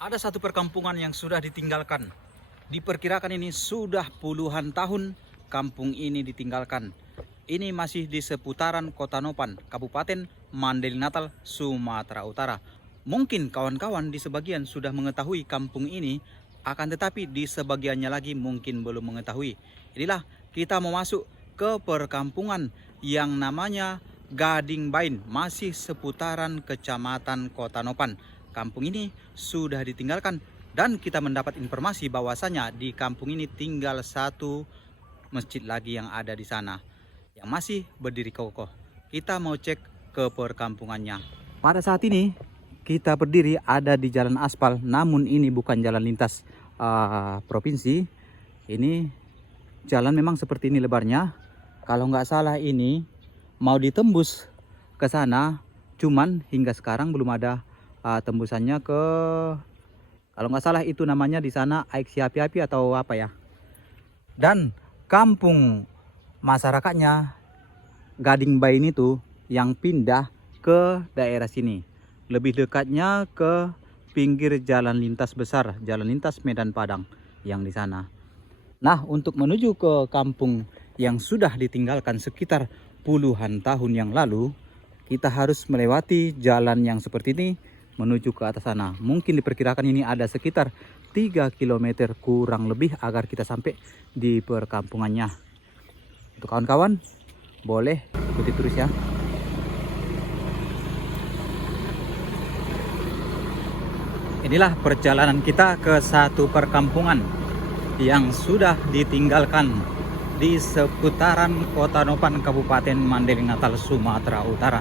Ada satu perkampungan yang sudah ditinggalkan. Diperkirakan ini sudah puluhan tahun kampung ini ditinggalkan. Ini masih di seputaran Kota Nopan, Kabupaten Mandailing Natal, Sumatera Utara. Mungkin kawan-kawan di sebagian sudah mengetahui kampung ini, akan tetapi di sebagiannya lagi mungkin belum mengetahui. Inilah kita mau masuk ke perkampungan yang namanya Gading Bain, masih seputaran Kecamatan Kota Nopan. Kampung ini sudah ditinggalkan dan kita mendapat informasi bahwasanya di kampung ini tinggal satu masjid lagi yang ada di sana yang masih berdiri kokoh. Kita mau cek ke perkampungannya. Pada saat ini kita berdiri ada di jalan aspal, namun ini bukan jalan lintas provinsi. Ini jalan memang seperti ini lebarnya. Kalau nggak salah ini mau ditembus ke sana, cuman hingga sekarang belum ada tembusannya ke, kalau nggak salah itu namanya di sana Aiksi Api-Api atau apa ya. Dan kampung masyarakatnya Gading Bain itu yang pindah ke daerah sini, lebih dekatnya ke pinggir jalan lintas besar, jalan lintas Medan Padang yang di sana. Nah, untuk menuju ke kampung yang sudah ditinggalkan sekitar puluhan tahun yang lalu, kita harus melewati jalan yang seperti ini menuju ke atas sana. Mungkin diperkirakan ini ada sekitar 3 km kurang lebih agar kita sampai di perkampungannya. Untuk kawan-kawan boleh ikuti terus ya. Inilah perjalanan kita ke satu perkampungan yang sudah ditinggalkan di seputaran Kota Nopan, Kabupaten Mandailing Natal, Sumatera Utara.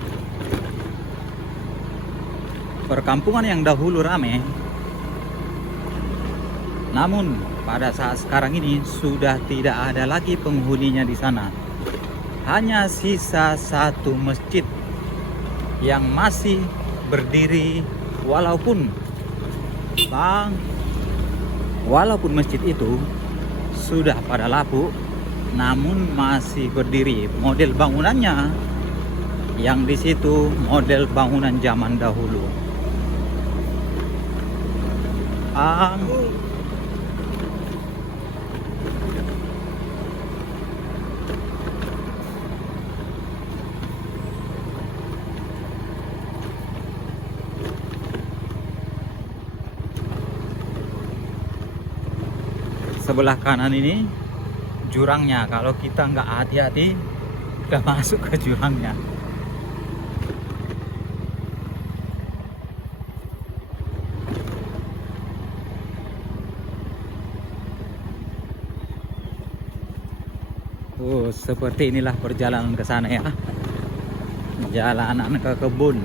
Perkampungan yang dahulu ramai, namun pada saat sekarang ini sudah tidak ada lagi penghuninya di sana. Hanya sisa satu masjid yang masih berdiri, walaupun masjid itu sudah pada lapuk, namun masih berdiri. Model bangunannya yang di situ model bangunan zaman dahulu. Sebelah kanan ini jurangnya, kalau kita nggak hati-hati udah masuk ke jurangnya. Seperti inilah perjalanan ke sana ya. Jalanan ke kebun.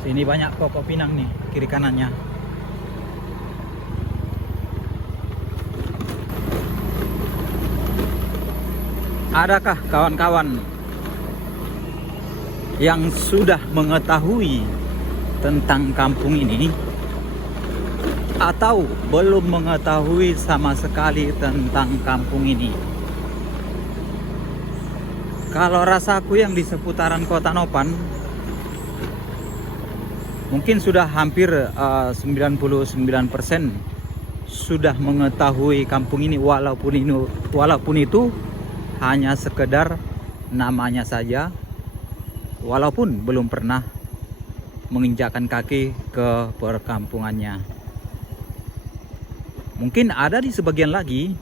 Sini banyak pokok pinang nih, kiri kanannya. Adakah kawan-kawan yang sudah mengetahui tentang kampung ini, atau belum mengetahui sama sekali tentang kampung ini? Kalau rasaku yang di seputaran Kota Nopan mungkin sudah hampir 99% sudah mengetahui kampung ini, walaupun itu hanya sekedar namanya saja, walaupun belum pernah menginjakkan kaki ke perkampungannya. Mungkin ada di sebagian lagi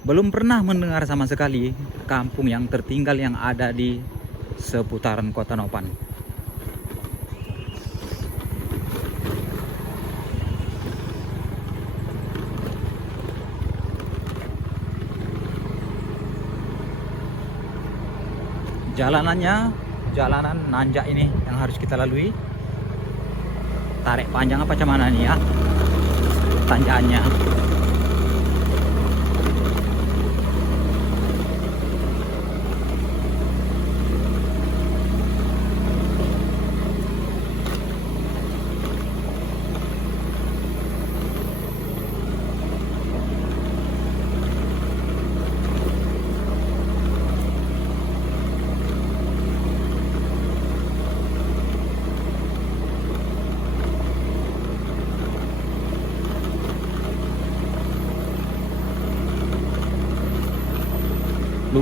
belum pernah mendengar sama sekali kampung yang tertinggal yang ada di seputaran Kota Nopan. Jalanannya, jalanan nanjak ini yang harus kita lalui. Tarik panjang apa cuman nih ya tanjakannya.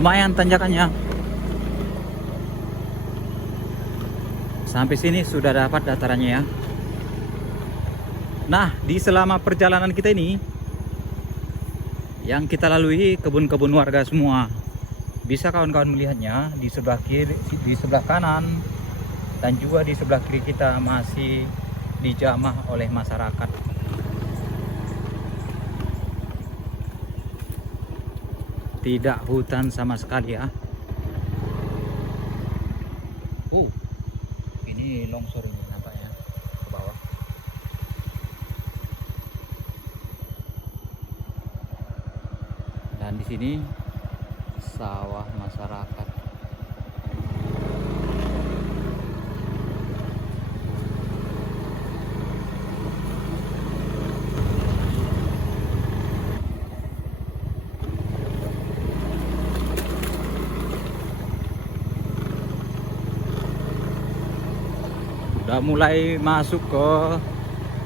lumayan tanjakannya. Sampai sini sudah dapat datarannya ya. Nah, di selama perjalanan kita ini yang kita lalui kebun-kebun warga semua. Bisa kawan-kawan melihatnya di sebelah kiri, di sebelah kanan, dan juga di sebelah kiri kita masih dijamah oleh masyarakat. Tidak hutan sama sekali ya. Ini longsor ini nampaknya ke bawah. Dan di sini sawah masyarakat. Udah mulai masuk ke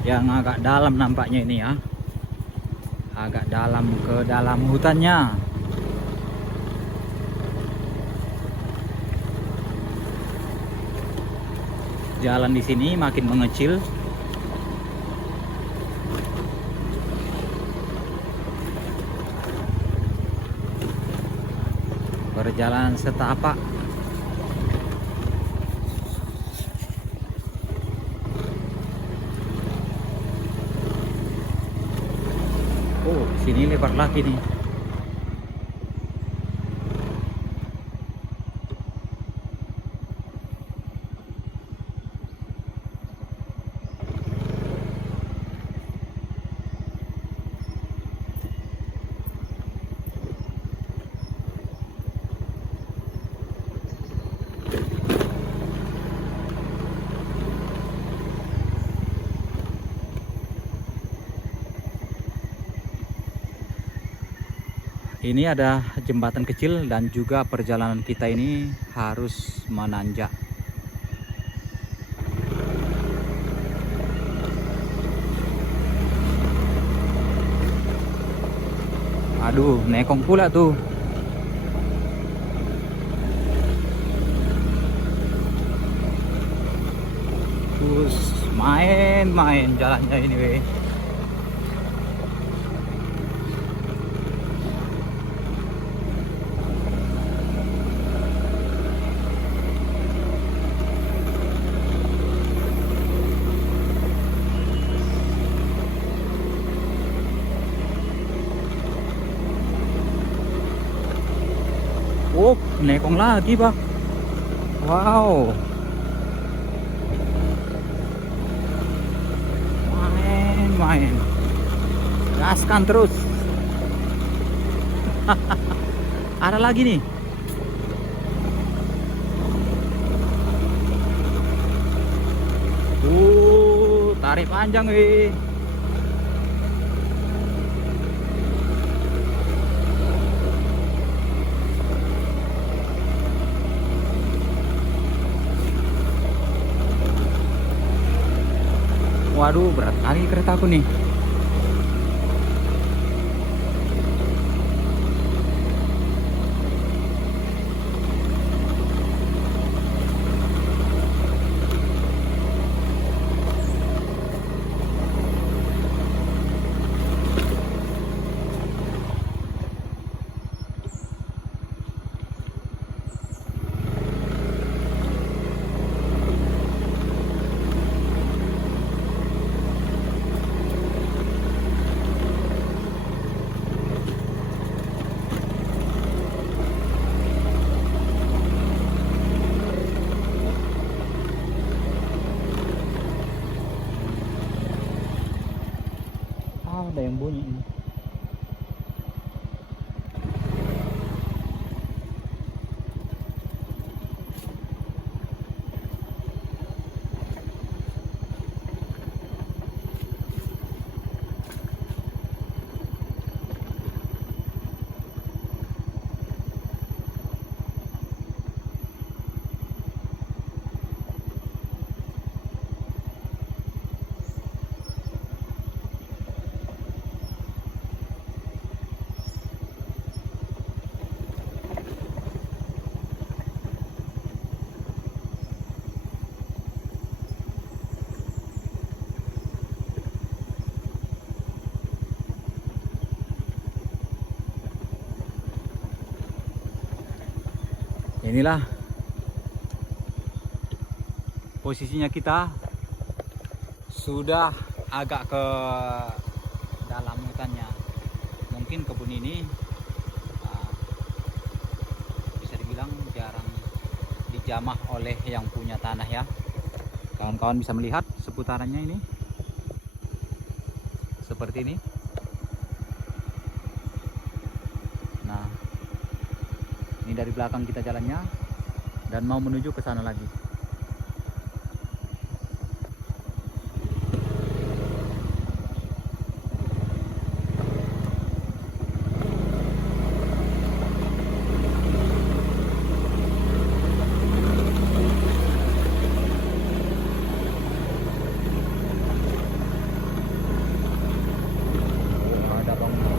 yang agak dalam nampaknya ini ya. Agak dalam ke dalam hutannya. Jalan di sini makin mengecil. Berjalan setapak. Sini lebar lagi nih. Ini ada jembatan kecil dan juga perjalanan kita ini harus menanjak. Aduh, nekong pula tuh. Terus main-main jalannya ini weh. Oh, nekong lagi Pak. Wow. Main-main. Gaskan terus. Ada lagi nih. Tarik panjang weh. Waduh, berat kali keretaku nih. Ada yang bunyi ini. Inilah posisinya, kita sudah agak ke dalam hutannya. Mungkin kebun ini bisa dibilang jarang dijamah oleh yang punya tanah ya. Kawan-kawan bisa melihat seputarannya ini seperti ini. Nah, ini dari belakang kita jalannya dan mau menuju ke sana lagi. Ada bangunan.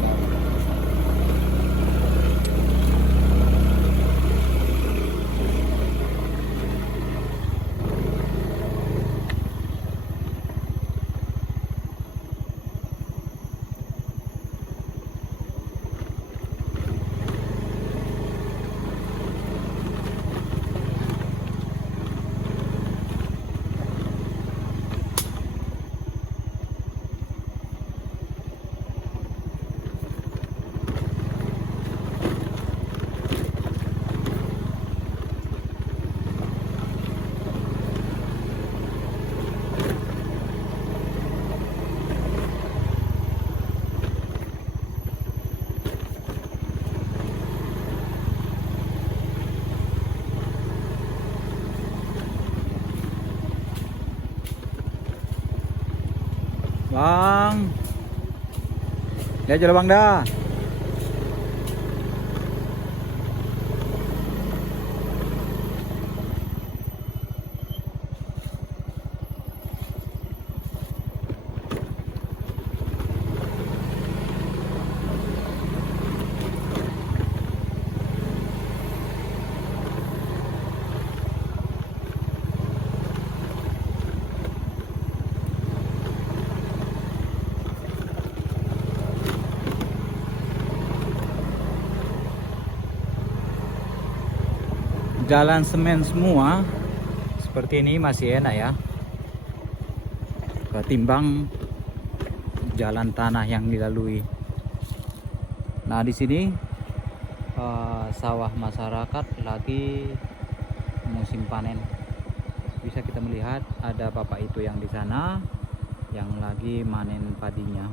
Bang, lihat jalan bang dah. Jalan semen semua seperti ini masih enak ya, ketimbang jalan tanah yang dilalui. Nah, di sini sawah masyarakat lagi musim panen. Bisa kita melihat ada bapak itu yang di sana yang lagi manen padinya.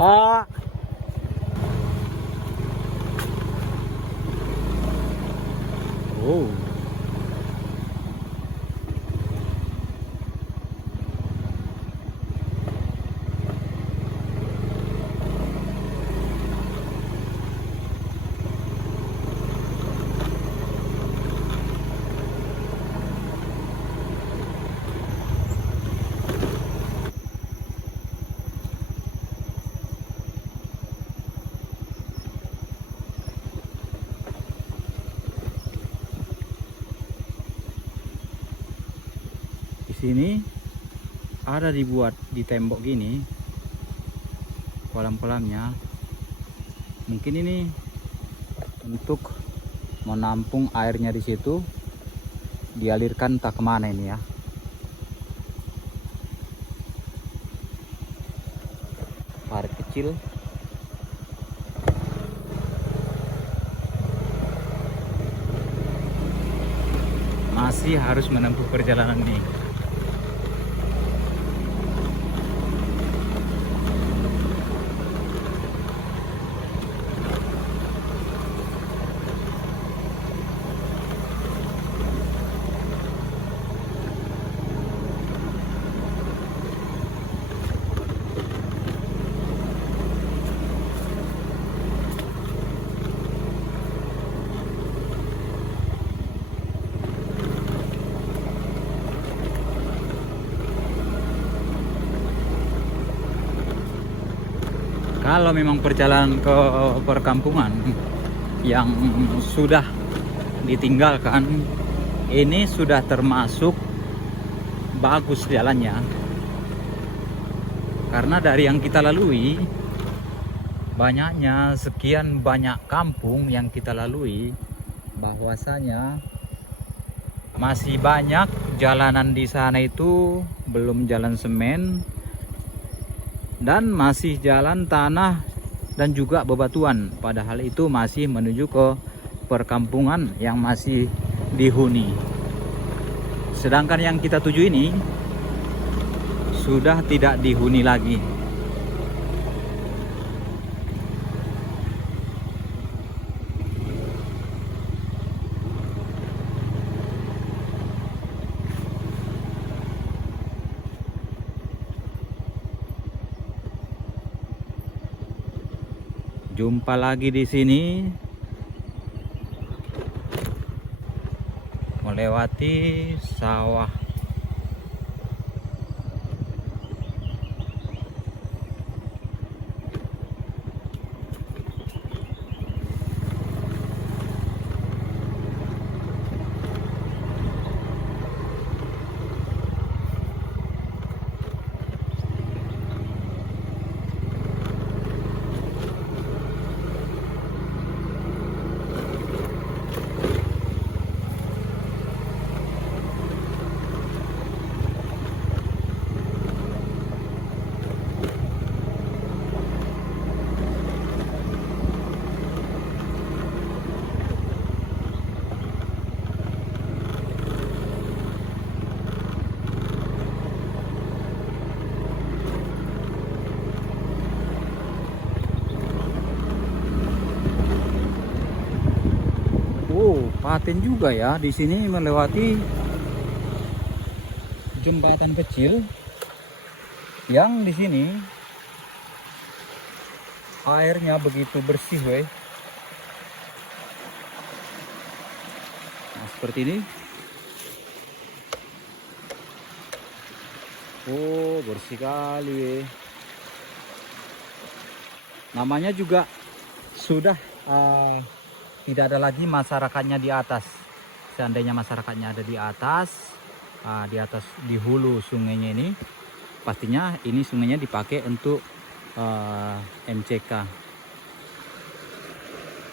Pak. Oh. Sini ada dibuat di tembok gini kolam-kolamnya. Mungkin ini untuk menampung airnya di situ, dialirkan entah kemana ini ya. Parit kecil. Masih harus menempuh perjalanan nih. Kalau memang perjalanan ke perkampungan yang sudah ditinggalkan, ini sudah termasuk bagus jalannya, karena dari yang kita lalui, banyaknya sekian banyak kampung yang kita lalui, bahwasanya masih banyak jalanan di sana itu belum jalan semen dan masih jalan tanah dan juga bebatuan, padahal itu masih menuju ke perkampungan yang masih dihuni. Sedangkan yang kita tuju ini sudah tidak dihuni lagi. Jumpa lagi di sini, melewati sawah. Paten juga ya, di sini melewati jembatan kecil yang di sini airnya begitu bersih, weh. Nah, seperti ini. Oh, bersih kali, weh. Namanya juga sudah tidak ada lagi masyarakatnya di atas. Seandainya masyarakatnya ada di atas di hulu sungainya ini, pastinya ini sungainya dipakai untuk MCK.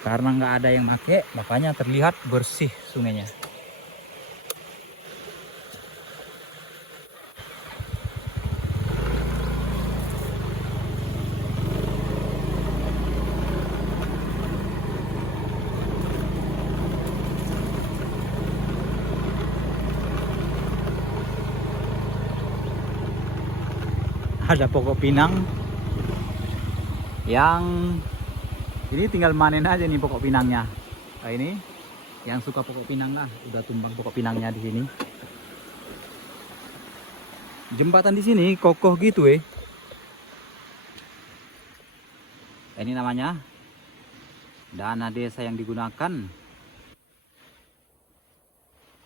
Karena nggak ada yang pakai, makanya terlihat bersih sungainya. Ada pokok pinang yang ini tinggal manen aja nih pokok pinangnya. Nah, ini yang suka pokok pinang lah, udah tumbang pokok pinangnya di sini. Jembatan di sini kokoh gitu, Ini namanya dana desa yang digunakan.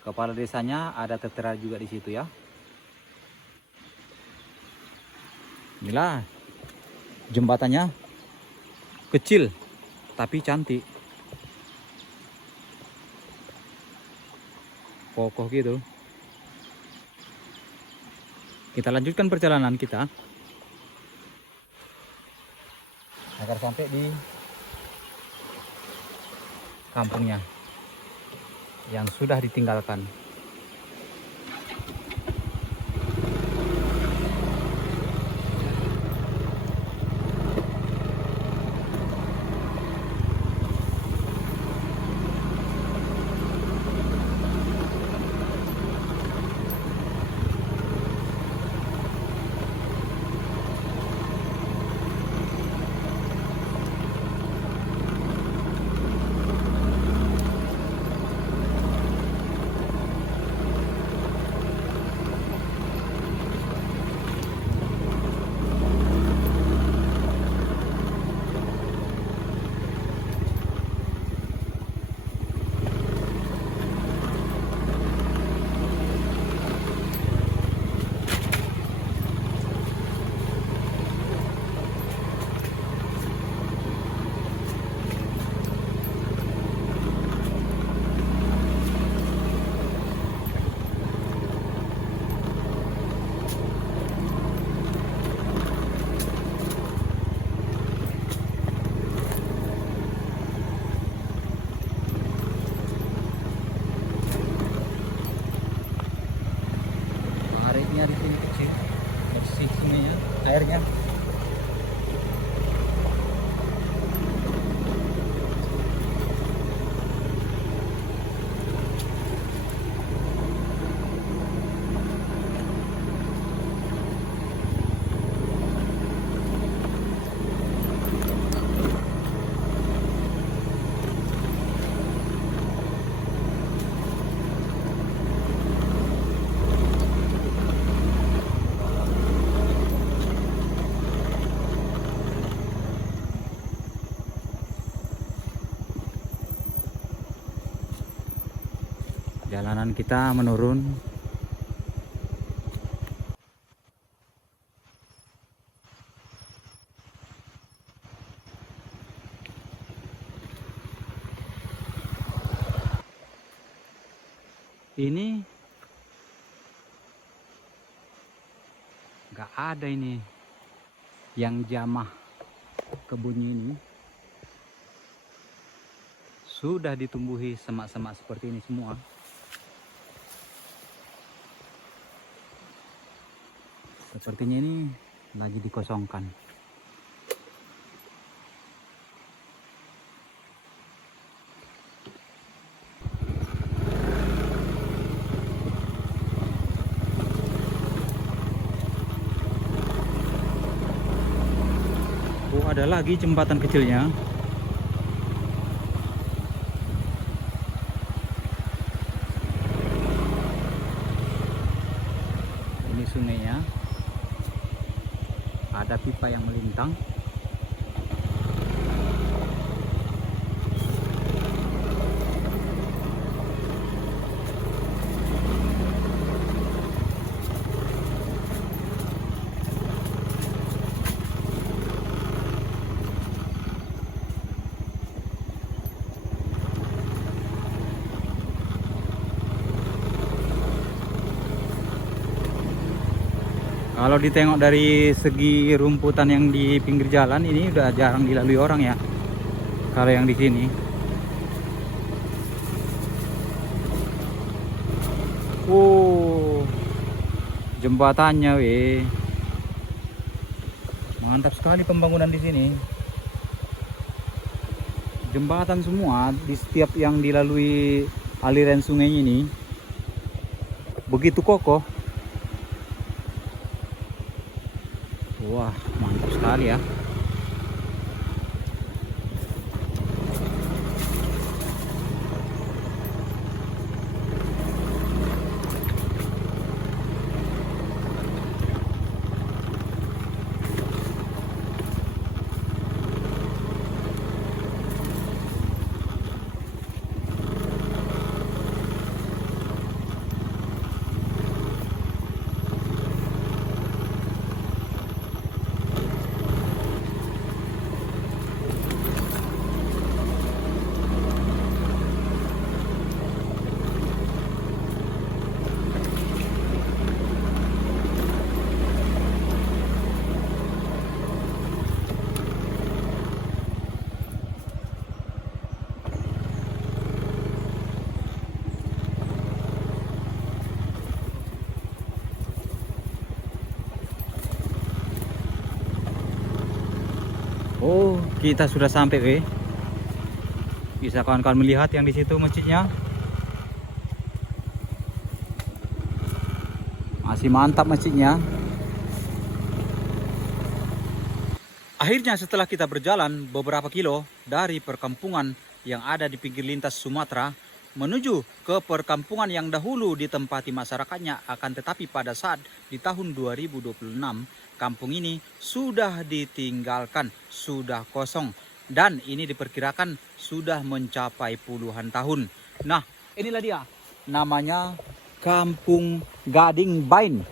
Kepala desanya ada tertera juga di situ ya. Inilah jembatannya, kecil tapi cantik, kokoh gitu. Kita lanjutkan perjalanan kita agar sampai di kampungnya yang sudah ditinggalkan. airnya. Jalanan kita menurun. Ini nggak ada ini yang jamah kebun ini. Sudah ditumbuhi semak-semak seperti ini semua. Sepertinya ini lagi dikosongkan. Oh, ada lagi jembatan kecilnya. Ini sungainya. Ada pipa yang melintang. Kalau ditengok dari segi rumputan yang di pinggir jalan ini udah jarang dilalui orang ya. Kalau yang di sini. Jembatannya weh. Mantap sekali pembangunan di sini. Jembatan semua di setiap yang dilalui aliran sungai ini. Begitu kokoh. Wah, mantap sekali ya. Oh, kita sudah sampai weh. Bisa kawan-kawan melihat yang di situ masjidnya. Masih mantap masjidnya. Akhirnya setelah kita berjalan beberapa kilo dari perkampungan yang ada di pinggir lintas Sumatera menuju ke perkampungan yang dahulu ditempati masyarakatnya, akan tetapi pada saat di tahun 2026 kampung ini sudah ditinggalkan, sudah kosong, dan ini diperkirakan sudah mencapai puluhan tahun. Nah, inilah dia namanya Kampung Gading Bain.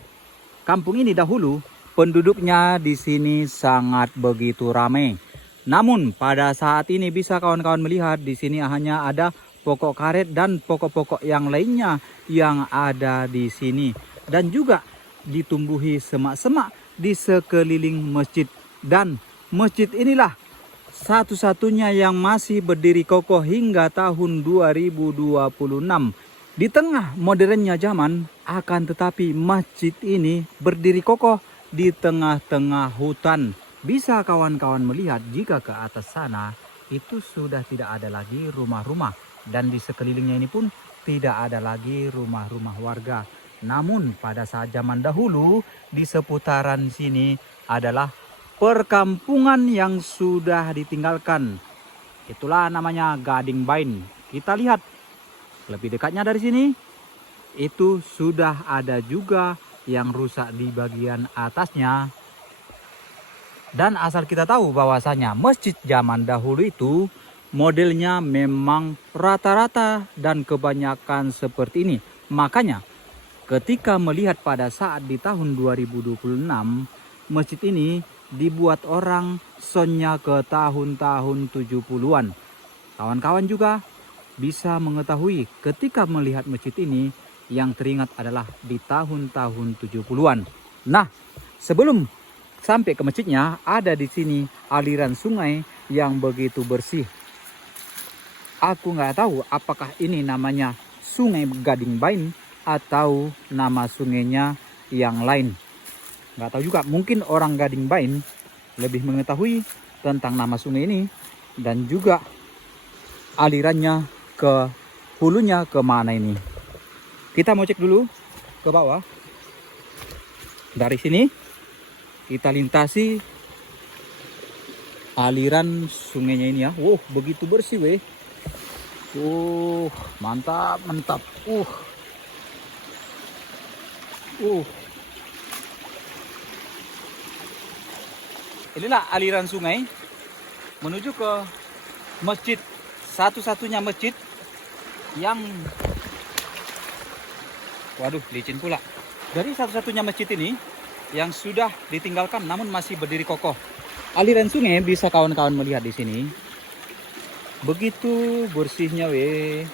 Kampung ini dahulu penduduknya di sini sangat begitu ramai. Namun pada saat ini bisa kawan-kawan melihat di sini hanya ada pokok karet dan pokok-pokok yang lainnya yang ada di sini, dan juga ditumbuhi semak-semak di sekeliling masjid. Dan masjid inilah satu-satunya yang masih berdiri kokoh hingga tahun 2026. Di tengah modernnya zaman, akan tetapi masjid ini berdiri kokoh di tengah-tengah hutan. Bisa kawan-kawan melihat jika ke atas sana itu sudah tidak ada lagi rumah-rumah. Dan di sekelilingnya ini pun tidak ada lagi rumah-rumah warga. Namun pada saat zaman dahulu di seputaran sini adalah perkampungan yang sudah ditinggalkan. Itulah namanya Gading Bain. Kita lihat lebih dekatnya dari sini. Itu sudah ada juga yang rusak di bagian atasnya. Dan asal kita tahu bahwasanya masjid zaman dahulu itu modelnya memang rata-rata dan kebanyakan seperti ini. Makanya ketika melihat pada saat di tahun 2026 masjid ini dibuat orang sonnya ke tahun-tahun 70-an. Kawan-kawan juga bisa mengetahui ketika melihat masjid ini yang teringat adalah di tahun-tahun 70-an. Nah, sebelum sampai ke masjidnya ada di sini aliran sungai yang begitu bersih. Aku nggak tahu apakah ini namanya Sungai Gading Bain atau nama sungainya yang lain. Nggak tahu juga, mungkin orang Gading Bain lebih mengetahui tentang nama sungai ini dan juga alirannya ke hulunya kemana ini. Kita mau cek dulu ke bawah. Dari sini kita lintasi aliran sungainya ini ya. Wow, begitu bersih weh. Mantap, mantap. Inilah aliran sungai menuju ke masjid, satu-satunya masjid yang licin pula. Dari satu-satunya masjid ini yang sudah ditinggalkan namun masih berdiri kokoh. Aliran sungai bisa kawan-kawan melihat di sini. Begitu bersihnya weh.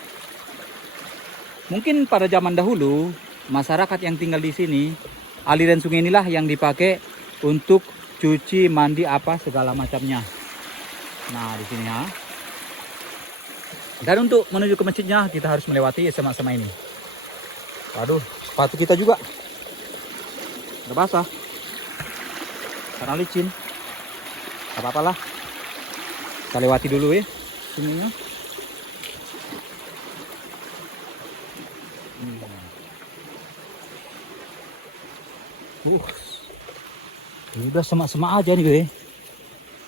Mungkin pada zaman dahulu masyarakat yang tinggal di sini, aliran sungai inilah yang dipakai untuk cuci, mandi apa segala macamnya. Nah, di sini ya. Dan untuk menuju ke masjidnya kita harus melewati semak-semak ini. Waduh, sepatu kita juga udah basah karena licin. Gak apa-apa lah, kita lewati dulu ya sungainya. Ini udah semak-semak aja nih gue.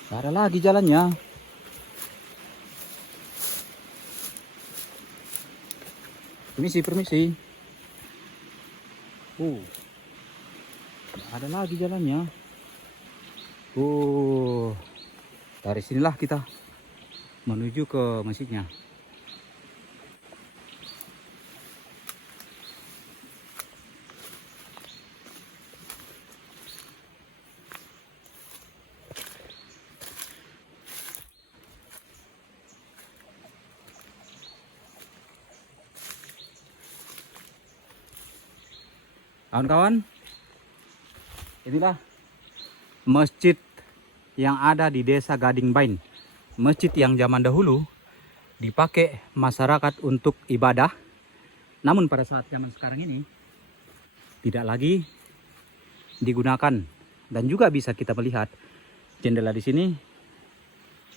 Gak ada lagi jalannya. Permisi, permisi. Gak ada lagi jalannya. Dari sinilah kita menuju ke masjidnya. Kawan-kawan, inilah masjid yang ada di desa Gading Bain. Masjid yang zaman dahulu dipakai masyarakat untuk ibadah. Namun pada saat zaman sekarang ini tidak lagi digunakan. Dan juga bisa kita melihat jendela di sini.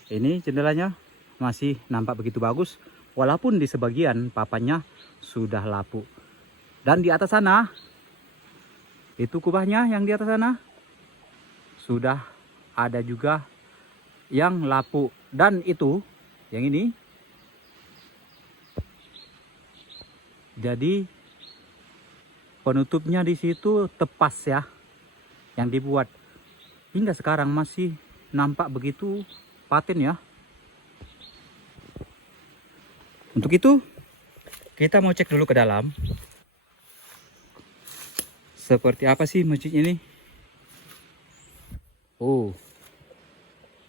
Ini jendelanya masih nampak begitu bagus. Walaupun di sebagian papannya sudah lapuk. Dan di atas sana, itu kubahnya yang di atas sana sudah ada juga yang lapuk. Dan itu yang ini jadi penutupnya di situ tepas ya yang dibuat. Hingga sekarang masih nampak begitu paten ya. Untuk itu kita mau cek dulu ke dalam. Seperti apa sih masjid ini?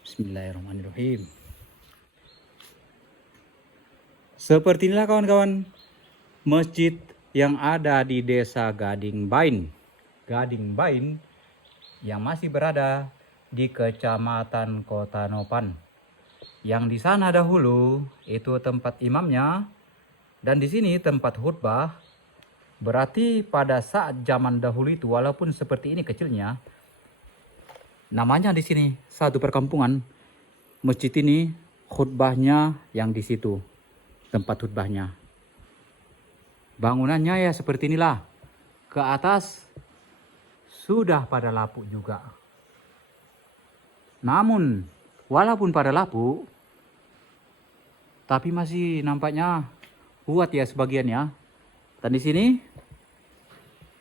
Bismillahirrahmanirrahim. Seperti inilah kawan-kawan masjid yang ada di desa Gading Bain. Gading Bain yang masih berada di Kecamatan Kotanopan. Yang di sana dahulu itu tempat imamnya dan di sini tempat khutbah. Berarti pada saat zaman dahulu itu walaupun seperti ini kecilnya, Namanya di sini satu perkampungan. Masjid ini khutbahnya yang di situ, tempat khutbahnya. Bangunannya ya seperti inilah. Ke atas sudah pada lapuk juga. Namun walaupun pada lapuk, tapi masih nampaknya kuat ya sebagiannya. Dan di sini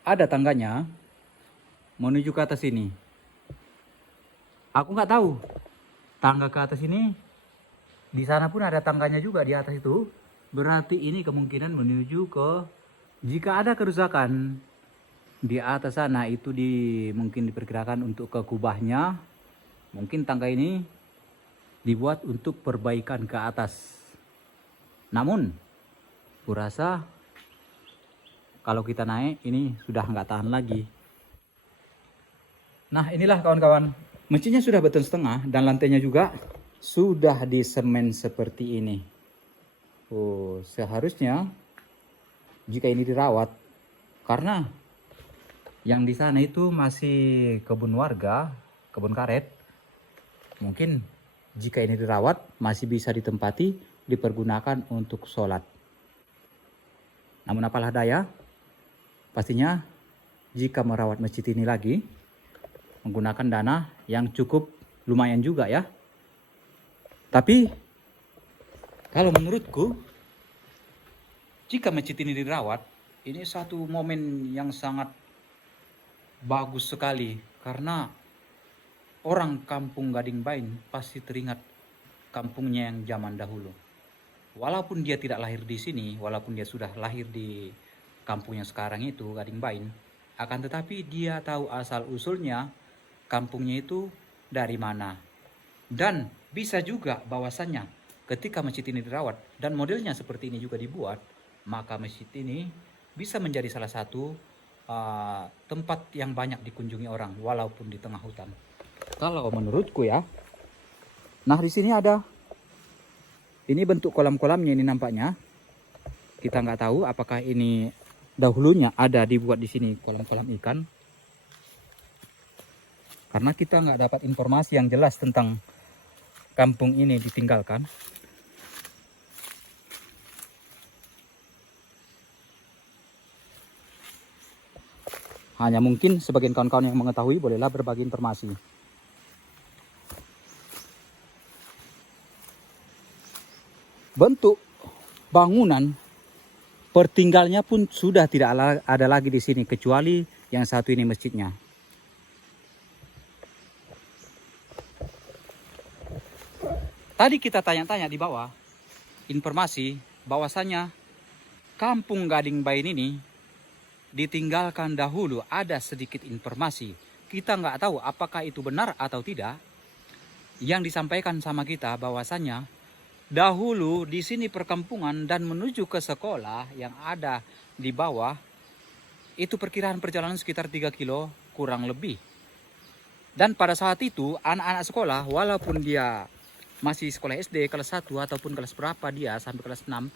ada tangganya menuju ke atas ini. Aku nggak tahu tangga ke atas ini. Di sana pun ada tangganya juga di atas itu. Berarti ini kemungkinan menuju ke, jika ada kerusakan di atas sana itu mungkin diperkirakan untuk ke kubahnya. Mungkin tangga ini dibuat untuk perbaikan ke atas. Namun kurasa kalau kita naik ini sudah nggak tahan lagi. Nah inilah kawan-kawan, masjidnya sudah beton setengah dan lantainya juga sudah disemen seperti ini. Oh, seharusnya jika ini dirawat, karena yang di sana itu masih kebun warga, kebun karet. Mungkin jika ini dirawat masih bisa ditempati, dipergunakan untuk sholat. Namun apalah daya, pastinya jika merawat masjid ini lagi menggunakan dana yang cukup lumayan juga ya. Tapi kalau menurutku, jika masjid ini dirawat, ini satu momen yang sangat bagus sekali. Karena orang kampung Gading Bain pasti teringat kampungnya yang zaman dahulu. Walaupun dia tidak lahir di sini, walaupun dia sudah lahir di kampung yang sekarang itu, Gading Bain, akan tetapi dia tahu asal-usulnya kampungnya itu dari mana. Dan bisa juga bahwasannya ketika masjid ini dirawat dan modelnya seperti ini juga dibuat, maka masjid ini bisa menjadi salah satu tempat yang banyak dikunjungi orang walaupun di tengah hutan. Kalau menurutku ya. Nah di sini ada, ini bentuk kolam-kolamnya ini nampaknya. Kita nggak tahu apakah ini dahulunya ada dibuat di sini kolam-kolam ikan. Karena kita nggak dapat informasi yang jelas tentang kampung ini ditinggalkan. Hanya mungkin sebagian kawan-kawan yang mengetahui bolehlah berbagi informasi. Bentuk bangunan pertinggalnya pun sudah tidak ada lagi di sini kecuali yang satu ini masjidnya. Tadi kita tanya-tanya di bawah informasi bahwasanya kampung Gading Bain ini ditinggalkan dahulu. Ada sedikit informasi, kita nggak tahu apakah itu benar atau tidak, yang disampaikan sama kita bahwasanya dahulu di sini perkampungan dan menuju ke sekolah yang ada di bawah itu perkiraan perjalanan sekitar 3 kilo kurang lebih. Dan pada saat itu anak-anak sekolah, walaupun dia masih sekolah SD kelas 1 ataupun kelas berapa dia sampai kelas 6,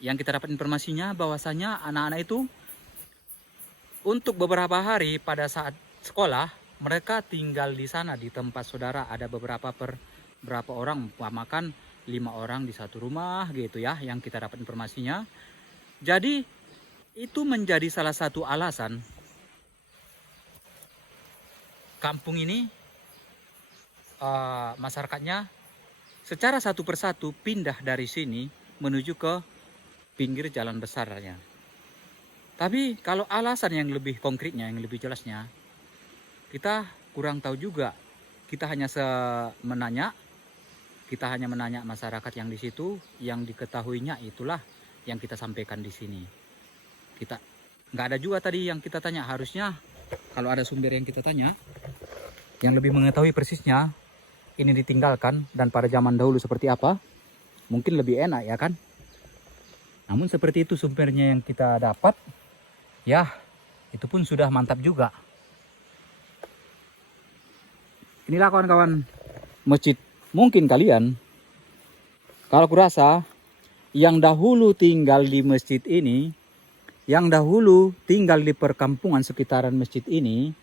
yang kita dapat informasinya bahwasanya anak-anak itu untuk beberapa hari pada saat sekolah mereka tinggal di sana di tempat saudara. Ada berapa orang, makan 5 orang di satu rumah gitu ya, yang kita dapat informasinya. Jadi itu menjadi salah satu alasan kampung ini masyarakatnya secara satu persatu pindah dari sini menuju ke pinggir jalan besarnya. Tapi kalau alasan yang lebih konkretnya, yang lebih jelasnya, kita kurang tahu juga. Kita hanya menanya masyarakat yang di situ, yang diketahuinya itulah yang kita sampaikan di sini. Kita nggak ada juga tadi yang kita tanya. Harusnya kalau ada sumber yang kita tanya, yang lebih mengetahui persisnya ini ditinggalkan dan pada zaman dahulu seperti apa, mungkin lebih enak ya kan. Namun seperti itu sumbernya yang kita dapat, ya itu pun sudah mantap juga. Inilah kawan-kawan masjid. Mungkin kalian, kalau kurasa yang dahulu tinggal di masjid ini, yang dahulu tinggal di perkampungan sekitaran masjid ini,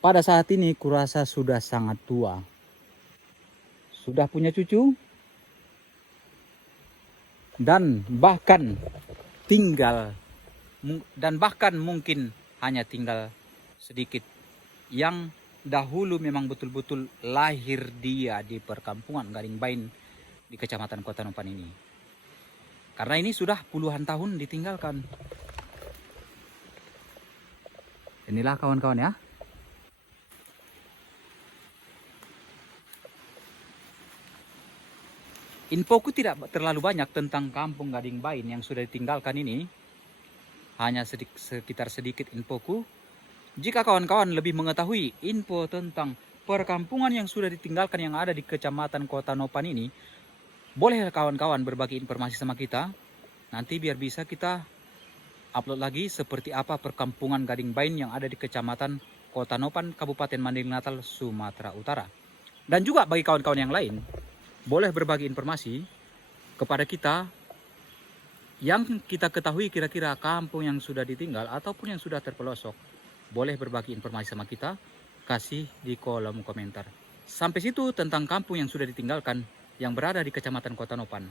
pada saat ini kurasa sudah sangat tua. Sudah punya cucu dan bahkan mungkin hanya tinggal sedikit. Yang dahulu memang betul-betul lahir dia di perkampungan Gading Bain di Kecamatan Kota Nopan ini. Karena ini sudah puluhan tahun ditinggalkan. Inilah kawan-kawan ya. Infoku tidak terlalu banyak tentang kampung Gading Bain yang sudah ditinggalkan ini. Hanya sekitar sedikit infoku. Jika kawan-kawan lebih mengetahui info tentang perkampungan yang sudah ditinggalkan yang ada di Kecamatan Kota Nopan ini, boleh kawan-kawan berbagi informasi sama kita. Nanti biar bisa kita upload lagi seperti apa perkampungan Gading Bain yang ada di Kecamatan Kota Nopan, Kabupaten Mandailing Natal, Sumatera Utara. Dan juga bagi kawan-kawan yang lain, boleh berbagi informasi kepada kita yang kita ketahui kira-kira kampung yang sudah ditinggal ataupun yang sudah terpelosok. Boleh berbagi informasi sama kita, kasih di kolom komentar. Sampai situ tentang kampung yang sudah ditinggalkan yang berada di Kecamatan Kota Nopan.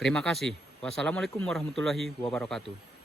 Terima kasih. Wassalamualaikum warahmatullahi wabarakatuh.